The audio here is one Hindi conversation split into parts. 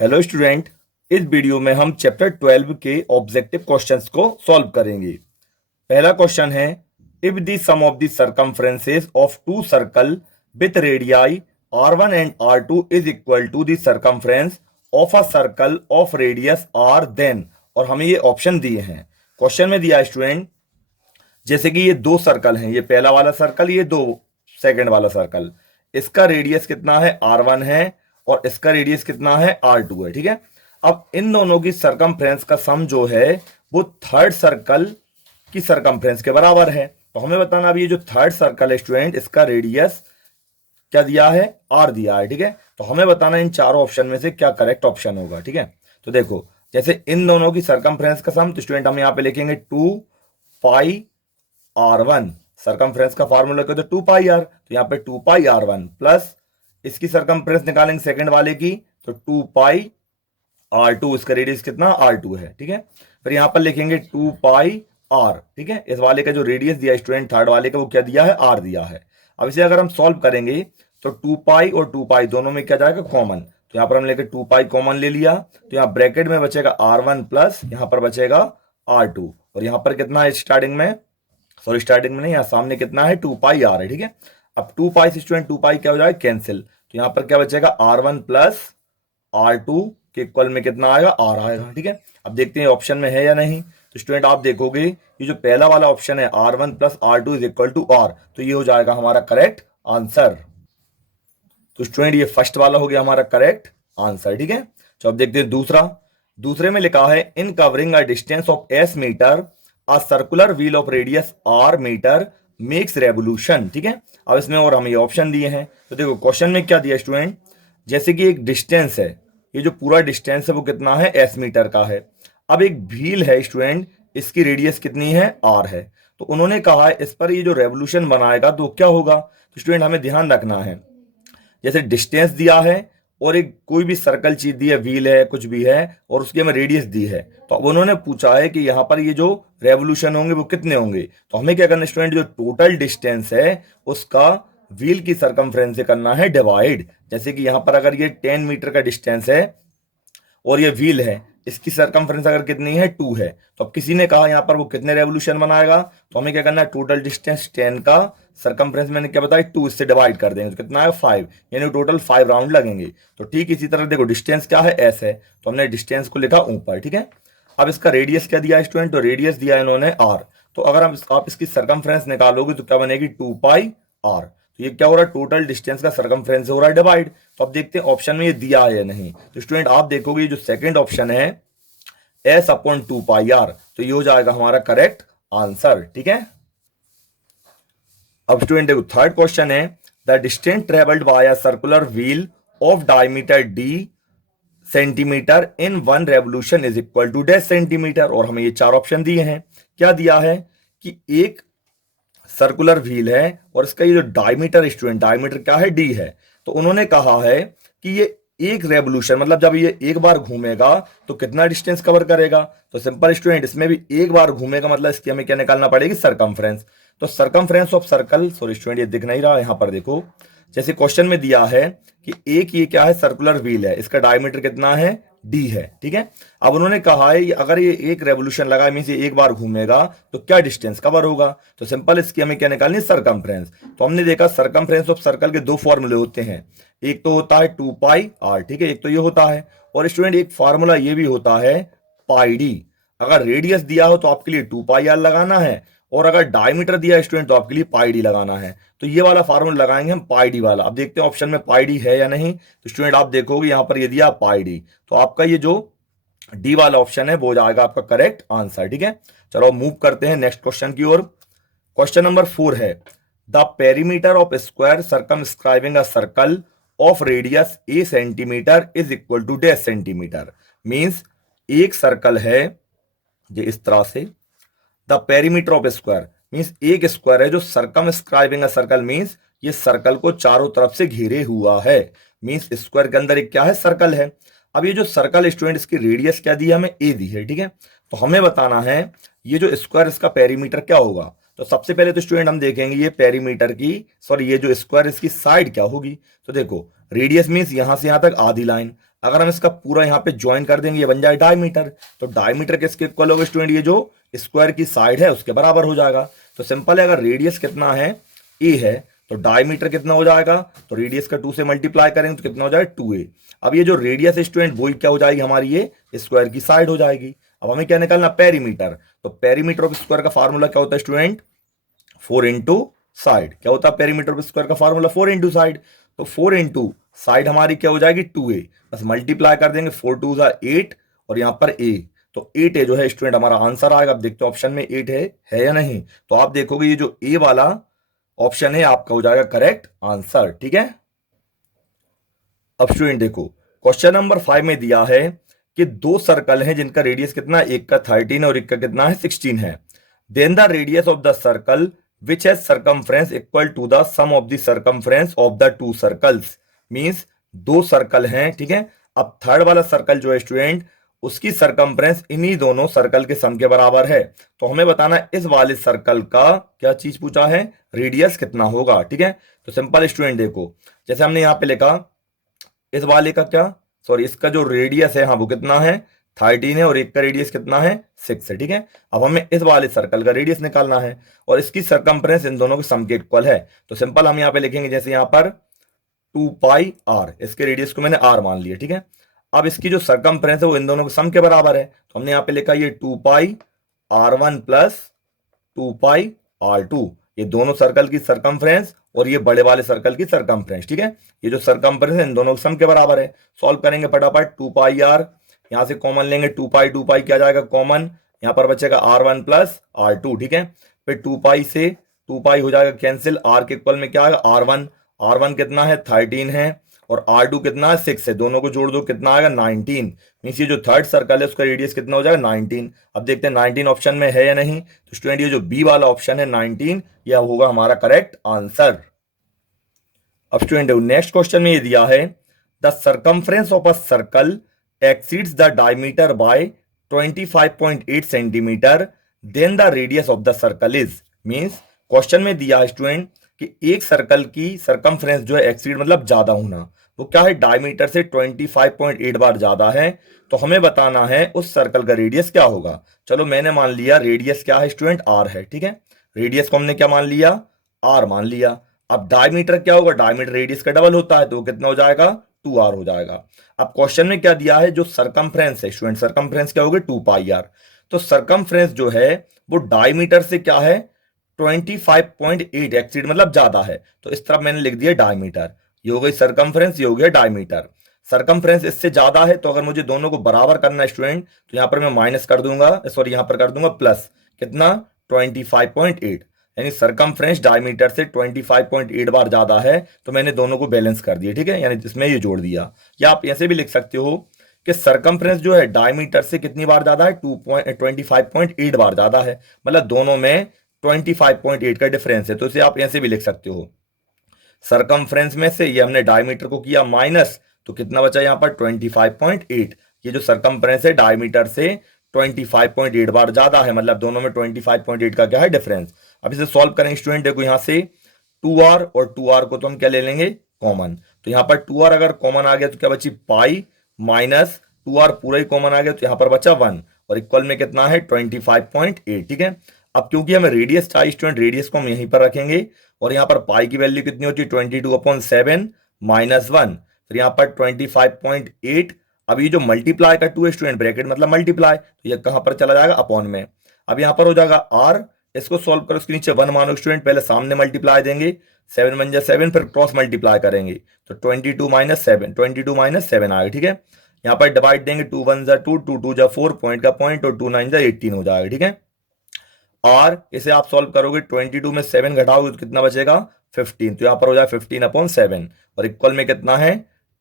Hello student. इस वीडियो में हम चैप्टर 12 के ऑब्जेक्टिव क्वेश्चंस को सॉल्व करेंगे। पहला क्वेश्चन है, if the sum of the circumferences of two circle with radii r1 and r2 is equal to the circumference of a circle of radius r, then. और हमें ये ऑप्शन दिए हैं। क्वेश्चन में दिया स्टूडेंट, जैसे कि ये दो सर्कल हैं, ये पहला वाला सर्कल, ये दो सेकंड वाला सर्कल, इसका रेडियस कितना है r1 है और इसका रेडियस कितना है r2 है। ठीक है, अब इन दोनों की सरकमफ्रेंस का सम जो है वो थर्ड सर्कल की सरकमफ्रेंस के बराबर है। तो हमें बताना अभी ये जो थर्ड सर्कल है स्टूडेंट, इसका रेडियस क्या दिया है, r दिया है। ठीक है, तो हमें बताना इन चारों ऑप्शन में से क्या करेक्ट ऑप्शन होगा। ठीक है, तो देखो, जैसे इन दोनों की सरकमफ्रेंस का सम, तो स्टूडेंट हम यहां पे लिखेंगे 2 पाई r1। सरकमफ्रेंस का फार्मूला क्या, तो 2 पाई r, तो यहाँ पे 2 पाई r1 प्लस इसकी सरकमफ्रेंस निकालेंगे सेकंड वाले की, तो 2 पाई r2, इसका रेडियस कितना r2 है। ठीक है, फिर यहां पर लिखेंगे 2 पाई r। ठीक है, इस वाले का जो रेडियस दिया स्टूडेंट थर्ड वाले का, वो क्या दिया है, r दिया है। अब इसे अगर हम सॉल्व करेंगे तो 2 पाई और 2 पाई दोनों में क्या जाएगा, कॉमन। तो यहां पर हम लेके 2 पाई कॉमन ले लिया, तो यहाँ ब्रैकेट में बचेगा r1 प्लस यहां पर बचेगा r2, और यहां पर कितना है स्टार्टिंग में, सॉरी स्टार्टिंग में नहीं, यहाँ सामने कितना है 2 पाई r है। ठीक है, अब 2 पाई से स्टूडेंट 2 पाई क्या हो जाएगा, कैंसिल। तो यहाँ पर क्या बचेगा, r1 प्लस r2 के इक्वल में कितना आएगा, r आएगा। ठीक है, अब देखते हैं ऑप्शन में है या नहीं। तो स्टूडेंट आप देखोगे ये जो पहला वाला ऑप्शन है r1 plus r2 is equal to r, तो ये हो जाएगा हमारा करेक्ट आंसर। तो स्टूडेंट ये फर्स्ट वाला हो गया हमारा करेक्ट आंसर। ठीक है, तो अब देखते हैं दूसरा। दूसरे में लिखा है, in covering a distance of s metre a circular wheel of radius r metre makes revolution. ठीक है, अब इसमें और हमें ये ऑप्शन दिए हैं। तो देखो क्वेश्चन में क्या दिया स्टूडेंट, जैसे कि एक डिस्टेंस है, ये जो पूरा डिस्टेंस है वो कितना है, s मीटर का है। अब एक व्हील है स्टूडेंट, इसकी रेडियस कितनी है, r है। तो उन्होंने कहा है इस पर ये जो रेवोल्यूशन बनाएगा तो क्या होगा। तो स्टूडेंट हमें ध्यान रखना है, जैसे डिस्टेंस दिया है और एक कोई भी सर्कल चीज दी है, व्हील है, कुछ भी है, और उसकी हमें रेडियस दी है, तो अब उन्होंने पूछा है कि यहाँ पर ये जो रेवोल्यूशन होंगे वो कितने होंगे। तो हमें क्या करना है स्टूडेंट, जो टोटल डिस्टेंस है उसका व्हील की सरकमफ्रेंस से करना है डिवाइड। जैसे कि यहाँ पर अगर ये 10 मीटर का डिस्टेंस है और ये व्हील है, इसकी सरकमफ्रेंस अगर कितनी है, 2 है, तो अब किसी ने कहा यहाँ पर वो कितने रेवोल्यूशन बनाएगा। तो हमें क्या करना है, टोटल डिस्टेंस 10 का सरकमफ्रेंस मैंने क्या बताया 2, इससे डिवाइड कर देंगे तो कितना है 5, यानी टोटल 5 राउंड लगेंगे। तो ठीक इसी तरह देखो डिस्टेंस क्या है, एस है, तो हमने डिस्टेंस को लिखा ऊपर। ठीक है, अब इसका रेडियस क्या दिया स्टूडेंट, तो रेडियस दिया इन्होंने आर। तो अगर आप इसकी सरकमफ्रेंस निकालोगे तो क्या बनेगी, 2 पाई आर। तो ये क्या हो रहा है, टोटल डिस्टेंस का सरकमफ्रेंस हो रहा है डिवाइड। तो अब देखते हैं ऑप्शन में ये दिया है या नहीं। तो स्टूडेंट आप देखोगे जो सेकंड ऑप्शन है एस अपॉन 2 पाई आर, तो ये हो जाएगा हमारा करेक्ट आंसर। ठीक है, अब स्टूडेंट देखो थर्ड क्वेश्चन है, the distance travelled by a circular wheel of diameter d centimetre in 1 revolution is equal to dash centimetre. और हमें ये चार ऑप्शन दिए हैं। क्या दिया है कि एक सर्कुलर व्हील है और इसका ये जो डायमीटर स्टूडेंट, डायमीटर क्या है, डी है। तो उन्होंने कहा है कि ये एक रेवोल्यूशन, मतलब जब ये एक बार घूमेगा तो कितना डिस्टेंस कवर करेगा। तो सिंपल स्टूडेंट, इसमें भी एक बार घूमेगा, मतलब इसकी हमें क्या निकालना पड़ेगी, सरकमफ्रेंस। तो circumference of circle, sorry student ये दिख नहीं रहा, यहां पर देखो, जैसे क्वेश्चन में दिया है कि एक ये क्या है, सर्कुलर व्हील है, इसका डायमीटर कितना है, डी है। ठीक है, अब उन्होंने कहा है अगर ये एक रेवोल्यूशन लगा, मीन ये एक बार घूमेगा तो क्या डिस्टेंस कवर होगा। तो सिंपल इसकी हमें क्या निकालनी है, सरकमफ्रेंस। तो हमने देखा सरकमफ्रेंस ऑफ सर्कल के दो फॉर्मूले होते हैं, एक तो होता है 2 पाई आर, ठीक है, एक तो ये होता है, और स्टूडेंट एक फार्मूला ये भी होता है पाई डी। अगर रेडियस दिया हो तो आपके लिए 2 पाई आर लगाना है, और अगर डायमीटर दिया है स्टूडेंट तो आपके लिए पाई डी लगाना है। तो ये वाला फार्मूला लगाएंगे हम पाई डी वाला। अब देखते हैं ऑप्शन में पाई डी है या नहीं। तो स्टूडेंट आप देखोगे यहां पर ये दिया पाई डी, तो आपका ये जो डी वाला ऑप्शन है वो हो जाएगा आपका करेक्ट आंसर। ठीक है, चलो मूव करते हैं नेक्स्ट क्वेश्चन की ओर। क्वेश्चन नंबर 4 है, the perimeter of square circumscribing a circle of radius a centimetre is equal to dash centimetre. Means एक सर्कल है ये इस तरह से, the perimeter of square means एक स्क्वायर है जो सर्कमस्क्राइबिंग अ सर्कल, मींस ये सर्कल को चारों तरफ से घेरे हुआ है। मींस स्क्वायर के अंदर एक क्या है, सर्कल है। अब ये जो सर्कल स्टूडेंट, इसकी रेडियस क्या दी है हमें, ए दी है। ठीक है, तो हमें बताना है ये जो स्क्वायर, इसका पेरीमीटर क्या होगा। तो सबसे पहले तो स्टूडेंट हम देखेंगे ये पेरीमीटर की, सॉरी ये जो स्क्वायर इसकी साइड क्या होगी। तो देखो रेडियस मींस यहां से यहां तक आधी लाइन, अगर हम इसका पूरा यहाँ पे ज्वाइन कर देंगे ये बन जाए डायमीटर। तो डायमीटर किसके इक्वल होगा स्टूडेंट, ये जो स्क्वायर की साइड है उसके बराबर हो जाएगा। तो सिंपल है, अगर रेडियस कितना है ए है तो डायमीटर कितना हो जाएगा, तो रेडियस का 2 से मल्टीप्लाई करेंगे तो कितना हो जाएगा 2a। अब ये जो रेडियस स्टूडेंट वही क्या हो जाएगी हमारी, ये स्क्वायर की साइड हो जाएगी। अब हमें क्या निकालना, पेरीमीटर। तो पेरीमीटर ऑफ स्क्वायर का फार्मूला क्या होता है स्टूडेंट, 4 इंटू साइड। क्या होता है पेरीमीटर ऑफ स्क्वायर का फार्मूला, 4 इंटू साइड। तो 4 इंटू साइड हमारी क्या हो जाएगी 2a, बस मल्टीप्लाई कर देंगे, 4 2 8 और यहां पर a, तो 8a जो है स्टूडेंट हमारा आंसर आएगा। अब देखते हैं ऑप्शन में 8 है या नहीं। तो आप देखोगे ये जो a वाला ऑप्शन है आपका हो जाएगा करेक्ट आंसर। ठीक है। अब स्टूडेंट देखो क्वेश्चन नंबर 5 में दिया है कि दो सर्कल हैं जिनका रेडियस कितना है, एक का 13 और एक का कितना है 16 है। Then the radius of the circle which has circumference equal to the sum of the circumference of the two circles. Means दो सर्कल हैं, ठीक है। अब थर्ड वाला सर्कल जो है स्टूडेंट उसकी सर्कमफ्रेंस इन्हीं दोनों सर्कल के सम के बराबर है। तो हमें बताना है इस वाले सर्कल का क्या चीज पूछा है, रेडियस कितना होगा। ठीक है। तो सिंपल स्टूडेंट देखो, जैसे हमने यहां पे लिखा इस वाले का क्या, सॉरी इसका जो रेडियस है हाँ वो कितना है 13 है और एक का रेडियस कितना है 6 है। ठीक है। अब हमें इस वाले सर्कल का रेडियस निकालना है और इसकी सरकमफ्रेंस इन दोनों के सम के इक्वल है। तो सिंपल हम यहाँ पे लिखेंगे जैसे यहाँ पर 2 पाई आर, इसके रेडियस को मैंने आर मान लिया। ठीक है। अब इसकी जो सरकमफ्रेंस है वो इन दोनों के सम के बराबर है। तो हमने यहाँ पे लिखा ये 2 पाई R1 प्लस 2 पाई R2, ये दोनों सर्कल की सरकमफ्रेंस और ये बड़े वाले सर्कल की सरकमफ्रेंस। ठीक है। ये जो सरकमफ्रेंस है इन दोनों के सम के बराबर है। सॉल्व करेंगे फटाफट, 2 पाई आर यहां से कॉमन लेंगे, 2 पाई क्या जाएगा कॉमन, यहां पर बचेगा R1 प्लस R2। ठीक है। फिर 2 पाई से 2 पाई हो जाएगा कैंसिल, आर के इक्वल में क्या आएगा R1, R1 कितना है 13 है और R2 कितना है 6 है, दोनों को जोड़ दो कितना आएगा 19। मींस ये जो थर्ड सर्कल है उसका रेडियस कितना हो जाएगा 19। अब देखते हैं 19 ऑप्शन में है या नहीं। तो स्टूडेंट ये जो बी वाला ऑप्शन है 19 यह होगा हमारा करेक्ट आंसर। अब स्टूडेंट नेक्स्ट क्वेश्चन में ये दिया है the circumference of a circle exceeds the diameter by 25.8 centimetre, then the radius of the circle is. Means question में दिया है स्टूडेंट कि एक सर्कल की सरकमफ्रेंस जो है एक्सीड मतलब ज्यादा होना, वो क्या है डायमीटर से 25.8 बार ज्यादा है। तो हमें बताना है उस सर्कल का रेडियस क्या होगा। चलो मैंने मान लिया रेडियस क्या है स्टूडेंट आर है। ठीक है। रेडियस को हमने क्या मान लिया आर मान लिया। अब डायमीटर क्या होगा, डायमीटर रेडियस का डबल होता है तो वो कितना हो जाएगा 2r हो जाएगा। अब क्वेश्चन में क्या दिया है जो सरकमफ्रेंस है स्टूडेंट, सरकमफ्रेंस क्या होगी 2 पाई आर। तो सरकमफ्रेंस जो है वो डायमीटर से क्या है 25.8 एक्सीड मतलब ज्यादा है, तो इस तरफ मैंने लिख दिया डायमीटर, ये हो गई सरकमफ्रेंस, ये हो गया डायमीटर। सरकमफ्रेंस इससे ज्यादा है तो अगर मुझे दोनों को बराबर करना है स्टूडेंट तो यहां पर मैं माइनस कर दूंगा, सॉरी यहां पर कर दूंगा प्लस, कितना 25.8, यानी सरकमफ्रेंस डायमीटर से 25.8 बार ज्यादा है तो मैंने दोनों को बैलेंस कर दिया। ठीक है। यानी जिसमें ये जोड़ दिया, या आप ऐसे भी लिख सकते हो कि सरकमफ्रेंस जो है डायमीटर से कितनी बार ज्यादा है 25.8 बार ज्यादा है, मतलब दोनों में 25.8 का डिफरेंस है। तो इसे आप ऐसे भी लिख सकते हो, सरकमफ्रेंस में से ये हमने डायमीटर को किया माइनस, तो कितना बचा यहाँ पर 25.8। ये जो सरकमफ्रेंस है डायमीटर से 25.8 बार ज्यादा है, मतलब दोनों में 25.8 का क्या है डिफरेंस। अब इसे सॉल्व करेंगे स्टूडेंट, देखो यहां से 2r और 2r को तो हम क्या ले लेंगे कॉमन, तो यहां पर 2r अगर कॉमन आ गया तो क्या बची पाई माइनस 2r पूरा ही कॉमन आ गया तो यहां पर बचा 1 और इक्वल में कितना है 25.8। ठीक है। अब क्योंकि हमें रेडियस चाहिए स्टूडेंट, रेडियस को हम यहीं पर रखेंगे और यहां पर पाई की वैल्यू कितनी होती है 22/7 माइनस 1, फिर यहां पर 25.8। अब ये जो मल्टीप्लाई का 2 है स्टूडेंट, ब्रैकेट मतलब मल्टीप्लाई, तो ये कहां पर चला जाएगा अपॉन में। अब यहां पर हो जाएगा r, इसको सॉल्व करो, इसके नीचे 1 मानो स्टूडेंट, पहले सामने मल्टीप्लाई देंगे 7 बन जाए 7, फिर क्रॉस मल्टीप्लाई करेंगे तो 22 - 7 आएगा। ठीक है। यहाँ पर डिवाइड देंगे 2 1 जा 2, 2 2 जा 4, पॉइंट का पॉइंट और 2 9 जा 18 हो जाएगा। ठीक है। और इसे आप सॉल्व करोगे 22 में 7 घटाओगे तो कितना बचेगा 15, तो यहाँ पर हो जाए 15/7 और इक्वल में कितना है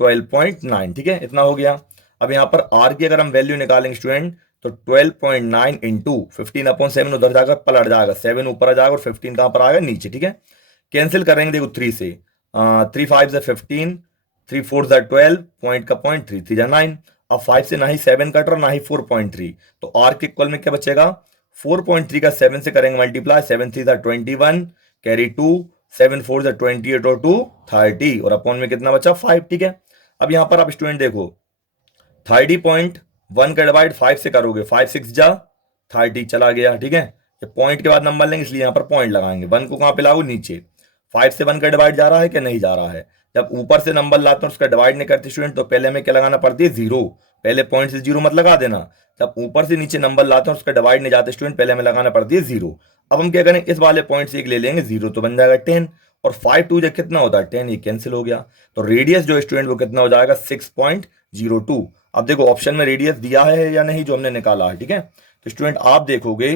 12.9। ठीक है। इतना हो गया। अब यहाँ पर r की अगर हम वैल्यू निकालेंगे स्टूडेंट तो 12.9 इंटू 15/7 उधर जाकर पलट जाएगा, 7 ऊपर आ जाएगा और 15 कहां पर आएगा नीचे। ठीक है। कैंसिल करेंगे देखो 3 से, 3 5 से 15, 3 4 से 12, पॉइंट का पॉइंट 3 3 जा 9। अब 5 से ना ही 7 कट रहा ना ही 4.3, तो r के इक्वल में क्या बचेगा 4.3 का 7 से करेंगे मल्टीप्लाई, 7 3 जा 21, कैरी 2, 7 4 जा 28 और 2 30 और अपॉन में कितना बचा 5। ठीक है। अब यहां पर आप स्टूडेंट देखो 30.1 का डिवाइड 5 से करोगे, 5 6 जा 30 चला गया, ठीक है। ये पॉइंट के बाद नंबर लेंगे इसलिए यहां पर पॉइंट लगाएंगे। 1 को कहां पे लाओ, नीचे। 5 से 1 का डिवाइड जा रहा है कि नहीं जा रहा है। जब ऊपर से नंबर लाते हैं उसका डिवाइड नहीं करते स्टूडेंट, तो पहले हमें क्या लगाना पड़ती है, जीरो। पहले पॉइंट से जीरो मत लगा देना। जब ऊपर से नीचे नंबर लाते हैं उसका डिवाइड नहीं जाते स्टूडेंट, पहले हमें लगाना पड़ती है जीरो। अब हम क्या करें, इस वाले पॉइंट से एक ले लेंगे, जीरो तो बन जाएगा 10, और 5 2 जब कितना होता है 10, ये कैंसिल हो गया। तो रेडियस जो स्टूडेंट वो कितना हो जाएगा, 6.02। अब देखो ऑप्शन में रेडियस दिया है या नहीं जो हमने निकाला है, ठीक है। तो स्टूडेंट आप देखोगे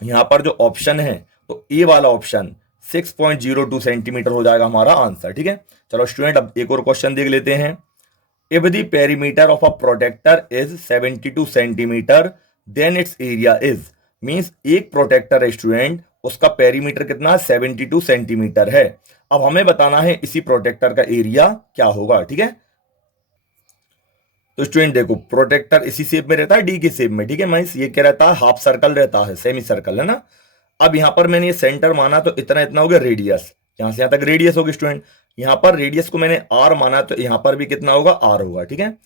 यहां पर जो ऑप्शन है, तो ए वाला ऑप्शन 6.02 सेंटीमीटर हो जाएगा हमारा आंसर, ठीक है। चलो स्टूडेंट अब एक और क्वेश्चन देख लेते हैं। If the perimeter of a protractor is 72 centimetre then its area is, means एक प्रोटेक्टर है स्टूडेंट, उसका पेरीमीटर कितना 72 सेंटीमीटर है। अब हमें बताना है इसी प्रोटेक्टर का एरिया क्या होगा, ठीक है। तो स्टूडेंट देखो प्रोटेक्टर इसी शेप में रहता है, डी की शेप में, ठीक है। मींस ये क्या रहता है, हाफ सर्कल रहता है, सेमी सर्कल है ना। अब यहां पर मैंने ये सेंटर माना तो इतना इतना हो गया रेडियस, यहां से यहां तक रेडियस होगी स्टूडेंट। यहां पर रेडियस को मैंने आर माना तो यहां पर भी कितना होगा, आर होगा, ठीक है।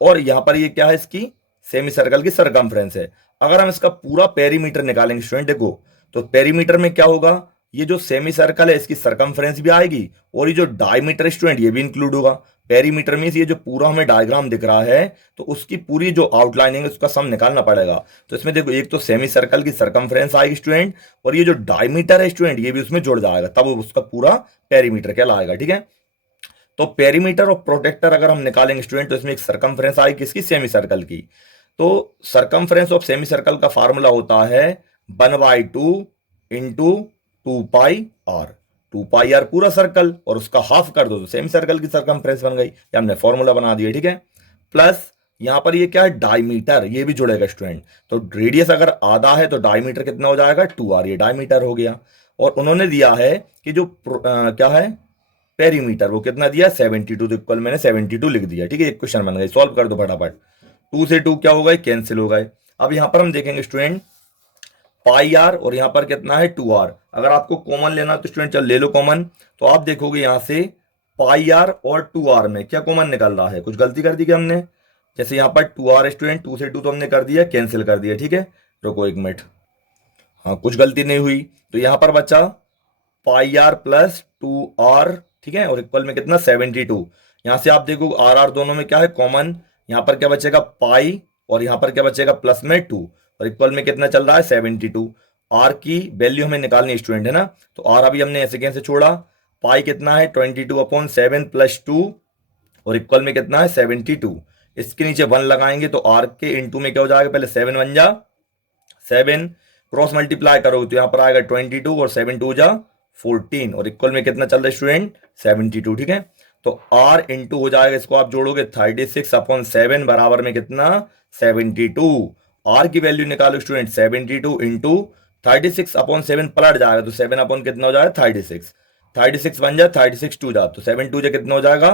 और यहां पर ये क्या है, इसकी सेमी सर्कल की सरकमफ्रेंस है। अगर हम इसका पूरा पेरीमीटर निकालेंगे स्टूडेंट देखो, तो पेरीमीटर में क्या होगा, ये जो सेमी सर्कल है इसकी सरकमफ्रेंस भी आएगी, और ये जो डायमीटर स्टूडेंट ये भी इंक्लूड होगा। पेरीमीटर मींस ये जो पूरा हमें डायग्राम दिख रहा है, तो उसकी पूरी जो आउटलाइनिंग है उसका सम निकालना पड़ेगा। तो इसमें देखो एक तो सेमी सर्कल की सरकमफ्रेंस आएगी स्टूडेंट, और ये जो डायमीटर है स्टूडेंट ये भी उसमें जुड़ जाएगा, तब उसका पूरा पेरीमीटर कहलाएगा, ठीक है। तो पेरीमीटर और प्रोटेक्टर अगर हम निकालेंगे स्टूडेंट, तो इसमें एक सरकमफ्रेंस आएगी किसकी, सेमी सर्कल की। तो सरकमफ्रेंस ऑफ सेमी सर्कल का फार्मूला होता है 1/2 इंटू 2πr। 2πr पूरा सर्कल और उसका हाफ कर दो तो सेमी सर्कल की सरकमफ्रेंस बन गई, ये हमने फॉर्मूला बना दिया, ठीक है। प्लस यहां पर ये क्या है, डायमीटर, ये भी जुड़ेगा स्टूडेंट। तो रेडियस अगर आधा है तो डायमीटर कितना हो जाएगा, 2r, ये डायमीटर हो गया। और उन्होंने दिया है कि जो क्या है पेरीमीटर, वो कितना दिया 72, तो इक्वल मैंने 72 लिख दिया, ठीक है। एक क्वेश्चन बन गई, सॉल्व कर दो फटाफट। 2 से 2 क्या हो गए, कैंसिल हो गए। अब यहां पर हम देखेंगे स्टूडेंट पाई आर, और यहां पर कितना है 2r। अगर आपको कॉमन लेना तो स्टूडेंट चल ले लो कॉमन। तो आप देखोगे यहां से पाई आर और 2r में क्या कॉमन निकल रहा है, कुछ गलती कर दी क्या हमने। जैसे यहां पर 2r स्टूडेंट, 2 से 2 तो हमने कर दिया, कैंसिल कर दिया, ठीक है। रुको एक मिनट, हाँ कुछ गलती नहीं हुई। तो यहां पर बचा पाई आर प्लस 2r, ठीक है, और इक्वल में कितना 72। यहां से आप देखो आर आर दोनों में क्या है कॉमन, यहां पर क्या बचेगा पाई, और यहां पर क्या बचेगा प्लस में 2, और इक्वल में कितना चल रहा है 72। आर की वैल्यू हमें निकालनी स्टूडेंट है ना, तो आर अभी हमने ऐसे कैसे छोड़ा, पाई कितना है 22/7 प्लस 2, और इक्वल में कितना है 72। इसके नीचे 1 लगाएंगे तो आर के इंटू में क्या हो जाएगा, पहले 7 बन जा 7, क्रॉस मल्टीप्लाई करोगे तो यहां पर आएगा 22, और 7 2 जा 14, और इक्वल में कितना चल रहा है स्टूडेंट 72, ठीक है। तो r इंटू हो जाएगा, इसको आप जोड़ोगे 36/7 बराबर में कितना 72। r की वैल्यू निकालो स्टूडेंट 72 इंटू 36/7 पलट जाएगा तो 7 अपॉन कितना हो जाएगा 36, 36 बन जाए 36 2 जा, तो 7 2 जा कितना हो जाएगा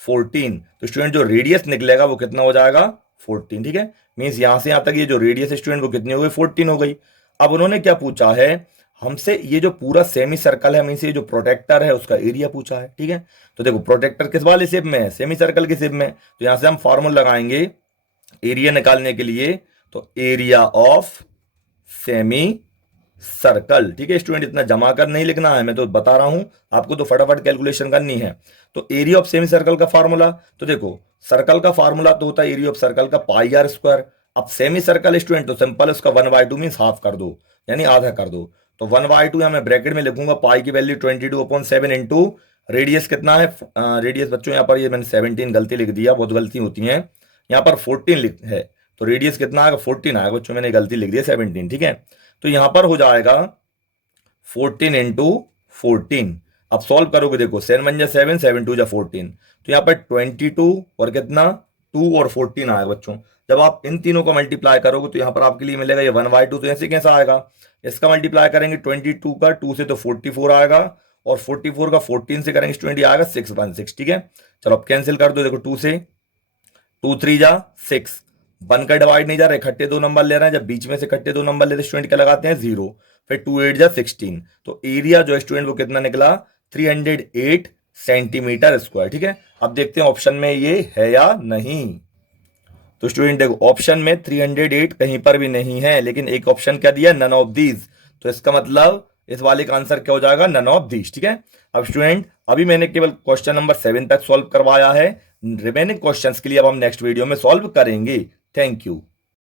14। तो स्टूडेंट जो रेडियस निकलेगा वो कितना हो जाएगा 14, ठीक है। मींस यहां से यहां तक ये जो रेडियस स्टूडेंट वो कितनी हो गई 14 हो गई। अब उन्होंने क्या पूछा है हमसे, ये जो पूरा सेमी सर्कल है मींस ये जो प्रोटेक्टर है उसका एरिया पूछा है, ठीक है। तो देखो प्रोटेक्टर किस वाले शेप में है, सेमी सर्कल की शेप में, तो यहां से हम फॉर्मूला लगाएंगे एरिया निकालने के लिए, तो एरिया ऑफ सेमी सर्कल, ठीक है स्टूडेंट। इतना जमा कर नहीं लिखना है, मैं तो बता रहा हूं आपको, तो फटाफट कैलकुलेशन करनी है। तो एरिया ऑफ सेमी सर्कल का फार्मूला, तो देखो सर्कल का फार्मूला तो होता है एरिया ऑफ सर्कल का पाई आर स्क्वायर। अब सेमी सर्कल स्टूडेंट तो सिंपल उसका 1/2 मीन हाफ कर दो, यानी आधा कर दो। तो 1/2 यहां मैं ब्रैकेट में लिखूंगा, पाई की वैल्यू 22/7 इंटू रेडियस कितना है, रेडियस बच्चों यहां पर ये मैंने 17 गलती लिख दिया, बहुत गलती होती है, यहां पर 14 है, तो रेडियस कितना आएगा 14 आएगा बच्चों, मैंने गलती लिख दी 17, ठीक है। तो यहां पर हो जाएगा 14 इंटू 14। अब सॉल्व करोगे देखो 7 1 जा 7, 7 2 जा 14, तो यहां पर 22 और कितना 2 और 14 आएगा बच्चों। जब आप इन तीनों को मल्टीप्लाई करोगे तो यहां पर आपके लिए मिलेगा ये 1/2, तो ऐसे कैसा आएगा, इसका मल्टीप्लाई करेंगे 22 का 2 से तो 44 आएगा, और 44 का 14 से करेंगे स्टूडेंट ये आएगा 616, ठीक है। चलो अब कैंसिल कर दो, देखो 2 से 2 3 जा 6, 1 का डिवाइड नहीं जा रहा, इकट्ठे दो नंबर ले रहे हैं, जब बीच में से इकट्ठे दो नंबर लेते स्टूडेंट क्या लगाते हैं 0, फिर 2 8 जा 16, तो एरिया जो स्टूडेंट वो कितना निकला 308 सेंटीमीटर स्क्वायर, ठीक है। अब देखते हैं ऑप्शन में ये है या नहीं। तो स्टूडेंट देखो ऑप्शन में 308 कहीं पर भी नहीं है, लेकिन एक ऑप्शन क्या दिया, नन ऑफ दीज। तो इसका मतलब इस वाले का आंसर क्या हो जाएगा, नन ऑफ दीज। ठीक है। अब स्टूडेंट अभी मैंने केवल क्वेश्चन नंबर 7 तक सॉल्व करवाया है, रिमेनिंग क्वेश्चंस के लिए अब हम नेक्स्ट वीडियो में सॉल्व करेंगे। Thank you.